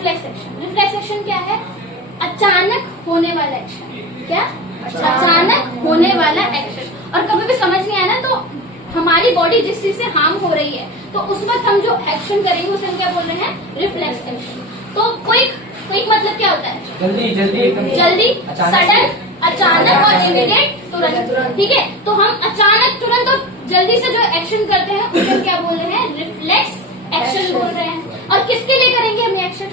Reflex action. Reflex action क्या है? अचानक होने वाला एक्शन। क्या? अचानक होने वाला एक्शन। और कभी भी समझ नहीं आया ना तो हमारी बॉडी जिस चीज से हार्म हो रही है तो उस वक्त हम जो एक्शन करेंगे उसे हम क्या बोल रहे हैं? Reflex action. तो क्विक मतलब क्या होता है? जल्दी, सडन, अचानक और इमीडिएट, तुरंत। ठीक है, तो हम अचानक, तुरंत और जल्दी से जो एक्शन करते हैं उसे हम क्या बोल रहे हैं? रिफ्लेक्स एक्शन बोल रहे हैं। और किसके लिए करेंगे हम एक्शन?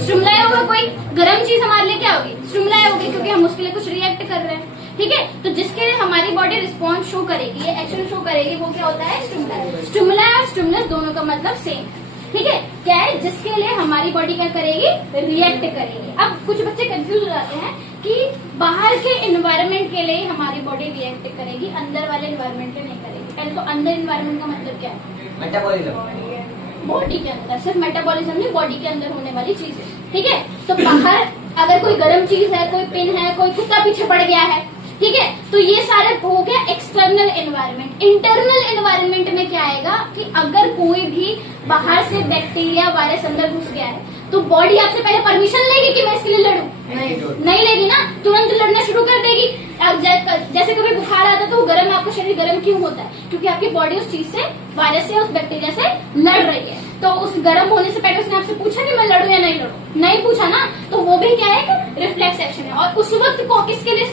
स्टिमुलाई होगा, कोई गर्म चीज हमारे लिए क्या होगी? स्टिमुलाई होगी, क्योंकि हम उसके लिए कुछ रिएक्ट कर रहे हैं। ठीक है, तो जिसके लिए हमारी बॉडी रिस्पॉन्स शो करेगी, ये एक्शन शो करेगी, वो क्या होता है? स्टिमुलाई। स्टिमुलाई और स्टिमुलस दोनों का मतलब सेम है। ठीक है, क्या है? जिसके लिए हमारी बॉडी क्या करेगी? रिएक्ट करेगी। अब कुछ बच्चे कंफ्यूज हो जाते हैं कि बाहर के एनवायरनमेंट के लिए हमारी बॉडी रिएक्ट करेगी, अंदर वाले एनवायरनमेंट के नहीं करेगी। पहले तो अंदर एनवायरनमेंट का मतलब क्या है? मेटाबॉलिज्म। बॉडी के अंदर, सिर्फ मेटाबॉलिज्म नहीं, बॉडी के अंदर होने वाली चीजें। ठीक है, तो बाहर अगर कोई गर्म चीज है, कोई पिन है, कोई कुत्ता पीछे पड़ गया है, ठीक है, तो ये सारे हो गया एक्सटर्नल एनवायरनमेंट। इंटरनल एनवायरनमेंट में क्या आएगा कि अगर कोई भी बाहर से बैक्टीरिया, वायरस अंदर घुस गया है तो बॉडी आपसे पहले परमिशन लेगी कि मैं इसके लिए लड़ूं? नहीं लेगी ना, तुरंत लड़ना शुरू कर देगी। जैसे कभी बुखार आता है तो गर्म, आपका शरीर गर्म क्यों होता है? क्योंकि आपकी बॉडी उस चीज से, वायरस से, उस बैक्टीरिया से लड़ रही है। तो उस गर्म होने से पहले उसने आपसे पूछा कि मैं लड़ूं या नहीं लड़ूं? नहीं पूछा ना, तो वो भी क्या है? रिफ्लेक्स एक्शन है। और उस वक्त को किसके लिए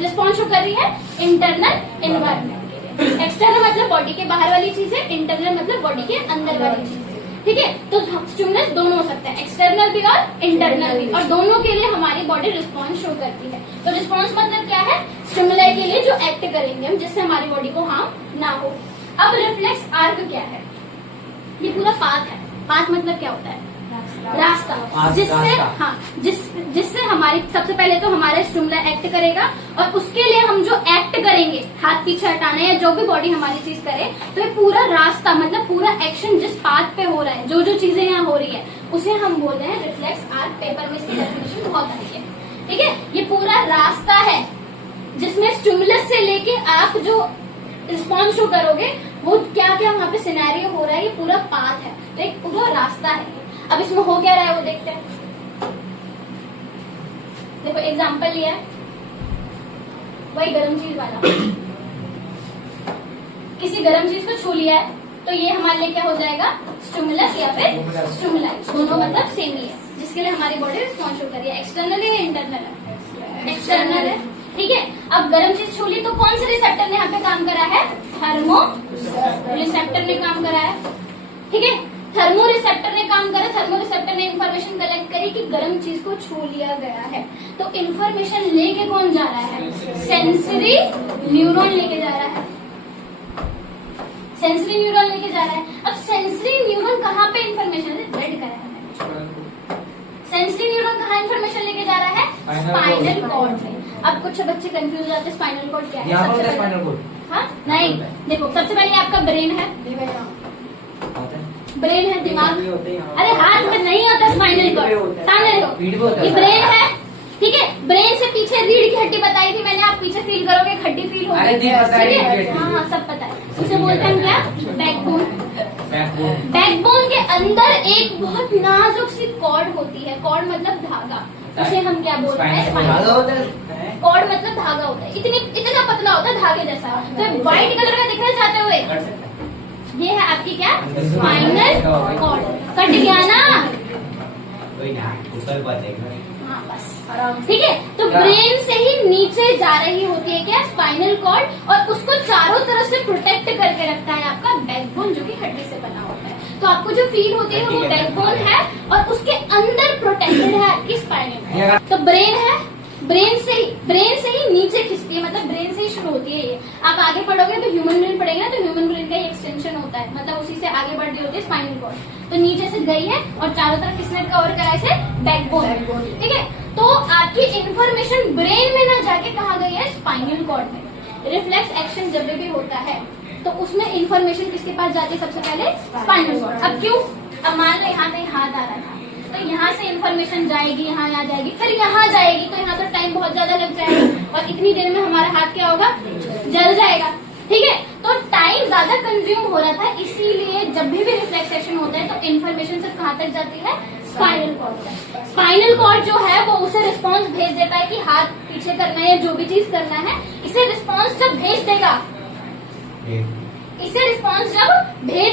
रिस्पॉन्स शो कर रही है? इंटरनल एनवायरनमेंट के लिए। एक्सटर्नल मतलब बॉडी के बाहर वाली चीज है, इंटरनल मतलब बॉडी के अंदर वाली चीज है। ठीक है, तो स्टिमुलस दोनों हो सकते हैं, एक्सटर्नल भी और इंटरनल भी, और दोनों के लिए हमारी बॉडी रिस्पॉन्स शो करती है। तो रिस्पॉन्स मतलब क्या है? स्टिमुलाई के लिए जो एक्ट करेंगे हम, जिससे हमारी बॉडी को हार्म ना हो। अब रिफ्लेक्स आर्क क्या है? ये पूरा पाथ है। पाथ मतलब क्या होता है? रास्ता। जिससे हमारी, सबसे पहले तो हमारा स्टिमुलाई एक्ट करेगा और उसके लिए हम जो एक्ट करेंगे, हाथ पीछे हटाना या जो भी बॉडी हमारी चीज करे, तो ये पूरा रास्ता मतलब पूरा एक्शन जिस पाथ पे हो रहा है, जो जो चीजें यहाँ हो रही है, उसे हम बोल रहे हैं रिफ्लेक्स आर्क। पेपर में इसकी डेफिनेशन बहुत आई है। ठीक है, ये पूरा रास्ता है जिसमें स्टिमुलस से लेके आप जो रिस्पॉन्स शो करोगे वो क्या क्या वहाँ पे सिनेरियो हो रहा है, ये पूरा पाथ है। तो एक पूरा रास्ता है। अब इसमें हो क्या रहा है वो देखते हैं। देखो एग्जांपल लिया है, वही गर्म चीज वाला, किसी गर्म चीज को छू लिया है तो ये हमारे लिए क्या हो जाएगा? स्टिमुलस या फिर स्टिमुलाई, दोनों मतलब सेम ही है, जिसके लिए हमारी बॉडी रिस्पॉन्स शो कर रही है। एक्सटर्नल है या इंटरनल है? एक्सटर्नल है। ठीक है, अब गर्म चीज छू ली तो कौन से रिसेप्टर ने यहाँ पे काम करा है? थर्मो रिसेप्टर ने काम करा है। ठीक है, थर्मो रिसेप्टर ने काम करा। थर्मो रिसेप्टर ने इंफॉर्मेशन कलेक्ट करी कि गर्म चीज को छू लिया गया है। तो इंफॉर्मेशन लेके कौन जा रहा है? सेंसरी न्यूरॉन लेके जा रहा है। सेंसरी न्यूरॉन लेके जा रहा है। अब सेंसरी न्यूरॉन कहाँ पे इंफॉर्मेशन रेड करा है? सेंसरी न्यूरॉन कहाँ इंफॉर्मेशन लेके जा रहा है? स्पाइनल कॉर्ड में। अब कुछ बच्चे कंफ्यूज हो जाते हैं, स्पाइनल कॉर्ड क्या है? स्पाइनल कॉर्ड, हाँ नहीं, देखो सबसे पहले आपका ब्रेन है, ब्रेन है, दिमाग। अरे हाथ में नहीं होता स्पाइनल कॉर्ड, सामने देखो, ये ब्रेन है। ठीक है, ब्रेन से पीछे रीढ़ की हड्डी बताई थी मैंने, आप पीछे फील करोगे हड्डी फील होगी। ठीक है, हाँ सब पता है। उसे बोलते हैं क्या? बैकबोन। बैकबोन के अंदर एक बहुत नाजुक सी कॉर्ड होती है। कॉर्ड मतलब धागा, उसे हम क्या बोलते हैं? स्पाइनल कॉर्ड मतलब धागा होता है, इतना पतला होता है धागे जैसा। तो व्हाइट कलर का दिखना चाहते हुए ये है आपकी क्या? Spinal cord. कट गया ना? हाँ बस, ठीक है। तो ब्रेन से ही नीचे जा रही होती है क्या? स्पाइनल कॉर्ड, और उसको चारों तरफ से प्रोटेक्ट करके रखता है आपका बैकबोन, जो कि हड्डी से बना होता है। तो आपको जो फील होती है वो बैकबोन है और उसके अंदर प्रोटेक्टेड है आपकी स्पाइनल। तो ब्रेन है, ब्रेन से ही नीचे खिंचती है, मतलब ब्रेन से ही शुरू होती है ये। आप आगे पढ़ोगे तो ह्यूमन ब्रेन पढ़ेंगे ना, तो ह्यूमन ब्रेन का एक्सटेंशन होता है, मतलब उसी से आगे बढ़ रही होती है स्पाइनल कॉर्ड। तो नीचे से गई है और चारों तरफ किसने कवर करा है? बैकबोन। ठीक है, तो आपकी इंफॉर्मेशन ब्रेन में ना जाके कहा गई है? स्पाइनल कॉर्ड में। रिफ्लेक्स एक्शन जब भी होता है तो उसमें इंफॉर्मेशन किसके पास जाती है? सबसे पहले स्पाइनल कॉर्ड। अब क्यों? अब मान लो यहाँ पे हाथ आ रहा था तो यहाँ से इंफॉर्मेशन जाएगी, यहाँ आ जाएगी, फिर यहाँ जाएगी, तो यहाँ पर टाइम बहुत ज्यादा लग जाएगा और इतनी देर में हमारा हाथ क्या होगा? जल जाएगा। ठीक है, तो टाइम ज्यादा कंज्यूम हो रहा था, इसीलिए जब भी रिफ्लेक्स एक्शन होता है तो इन्फॉर्मेशन सिर्फ कहाँ तक जाती है? Spinal cord. स्पाइनल कॉर्ड जो है वो उसे रिस्पॉन्स भेज देता है कि हाथ पीछे करना है या जो भी चीज करना है। इसे रिस्पॉन्स जब भेज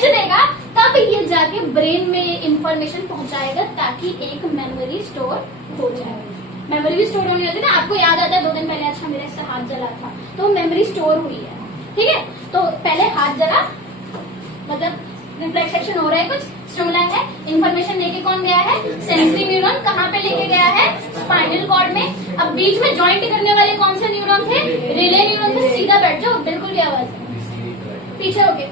देगा, तब ये जाके ब्रेन में इंफॉर्मेशन पहुंचाएगा ताकि एक मेमोरी स्टोर हो जाए। मेमोरी भी स्टोर होनी होती है ना, आपको याद आता है 2 दिन पहले अच्छा मेरे इससे हाथ जला था, तो मेमोरी स्टोर हुई है। ठीक है, तो पहले हाथ जला, मतलब रिफ्लेक्स एक्शन हो रहा है, कुछ स्टिमुला है, इन्फॉर्मेशन लेके कौन गया है, सेंसरी न्यूरॉन। कहाँ पे लेके गया है, स्पाइनल कॉर्ड में। अब बीच में ज्वाइंट करने वाले कौन से न्यूरॉन थे, रिले न्यूरॉन थे। सीधा बैठ जाओ, बिल्कुल भी आवाज पीछे हो गए,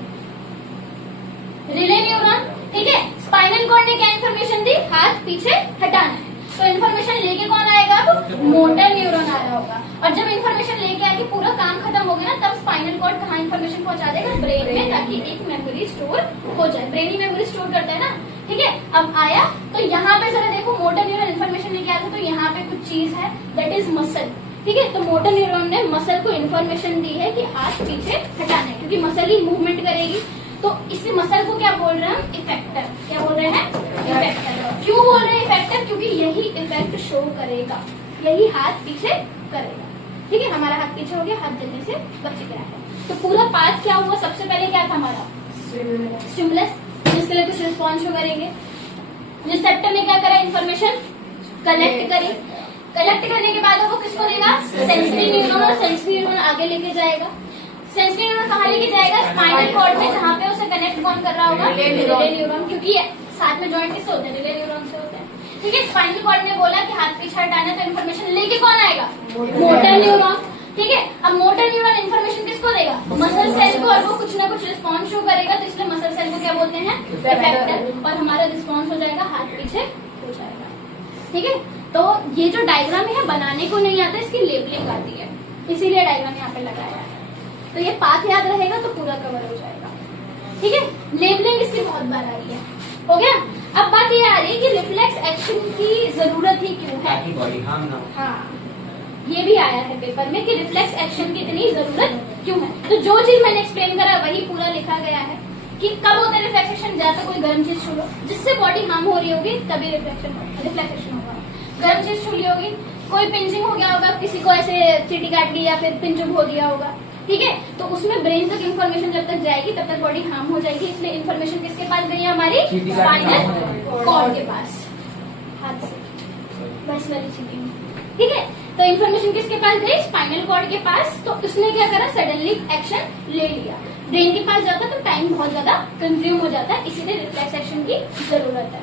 रिले न्यूरॉन। ठीक है, स्पाइनल कॉर्ड ने क्या इन्फॉर्मेशन दी, हाथ पीछे हटाना है, तो इन्फॉर्मेशन लेके कौन आएगा, मोटर न्यूरॉन आया होगा। और जब इन्फॉर्मेशन लेके आके पूरा काम खत्म हो गया ना, तब स्पाइनल कॉर्ड कहाँ इन्फॉर्मेशन पहुंचा देगा, ब्रेन में, ताकि एक मेमोरी स्टोर हो जाए। ब्रेन ही मेमोरी स्टोर करता है ना। ठीक है, अब आया तो यहाँ पे जरा देखो, मोटर न्यूरॉन इन्फॉर्मेशन लेके आया था, तो यहाँ पे कुछ चीज है, दैट इज मसल। ठीक है, तो मोटर न्यूरॉन ने मसल को इन्फॉर्मेशन दी है कि हाथ पीछे हटाना है, क्योंकि मसल ही मूवमेंट करेगी। तो इसी मसल को क्या बोल रहे हैं हम, इफेक्टर। क्या बोल रहे हैं, इफेक्टर। क्यों बोल रहे हैं इफेक्टर, क्योंकि यही इफेक्ट शो करेगा, यही हाथ पीछे करेगा। ठीक है, हमारा हाथ पीछे हो गया, हाथ जलने से बच गया है। तो पूरा पाथ क्या हुआ, सबसे पहले क्या था हमारा, स्टिमुलस, जिसके लिए कुछ रिस्पॉन्स शो करेंगे। रिसेप्टर ने क्या करा, इन्फॉर्मेशन कलेक्ट करी। कलेक्ट करने के बाद वो किसको देगा, सेंसरी न्यूरॉन, और सेंसरी न्यूरॉन आगे लेके जाएगा। सेंसरी न्यूरॉन कहाँ लेके जाएगा, स्पाइनल कॉर्ड में, जहाँ पे उसे कनेक्ट कौन कर रहा होगा, रिले न्यूरॉन, क्योंकि साथ में जॉइंट किससे होते हैं, रिले न्यूरॉन से होते हैं। ठीक है, स्पाइनल कॉर्ड ने बोला कि हाथ पीछे हटाना, तो इन्फॉर्मेशन लेके कौन आएगा, मोटर न्यूरॉन। ठीक है, अब मोटर न्यूरॉन इन्फॉर्मेशन किसको देगा, मसल सेल को, और वो कुछ ना कुछ रिस्पॉन्स शो करेगा, तो इसलिए मसल सेल को क्या बोलते हैं, इफेक्टर, और हमारा रिस्पॉन्स हो जाएगा, हाथ पीछे हो जाएगा। ठीक है, तो ये जो डायग्राम है बनाने को नहीं आता, इसकी लेबलिंग आती है, इसीलिए डायग्राम यहाँ पे लगाया है। तो ये पाथ याद रहेगा तो पूरा कवर हो जाएगा। ठीक है, लेबलिंग इसकी बहुत बार आ रही है, हो गया। अब बात ये आ रही है कि रिफ्लेक्स एक्शन की जरूरत ही क्यों है। हाँ, ये भी आया है पेपर में कि रिफ्लेक्स एक्शन की इतनी जरूरत क्यों है। तो जो चीज मैंने एक्सप्लेन करा वही पूरा लिखा गया है कि कब होता है रिफ्लेक्स एक्शन, जहाँ तक कोई गर्म चीज छू लो, जिससे बॉडी हार्म हो रही होगी, तभी रिफ्लेक्स एक्शन होगा। गर्म चीज छू ली होगी, कोई पिंचिंग हो गया होगा, किसी को ऐसे चींटी काट ली या फिर पिंचुक हो दिया होगा। ठीक है, तो उसमें ब्रेन तक इन्फॉर्मेशन जब तक जाएगी तब तक बॉडी हार्म हो जाएगी, इसलिए इन्फॉर्मेशन किसके पास गई है, हमारी स्पाइनल कॉर्ड के पास, हाथ से बस वाली चीटिंग। ठीक है, तो इन्फॉर्मेशन किसके पास गई, स्पाइनल कॉर्ड के पास। तो उसने क्या करा, सडनली एक्शन ले लिया। ब्रेन के पास जाता तो टाइम बहुत ज्यादा कंज्यूम हो जाता है, इसीलिए रिफ्लेक्स एक्शन की जरूरत है।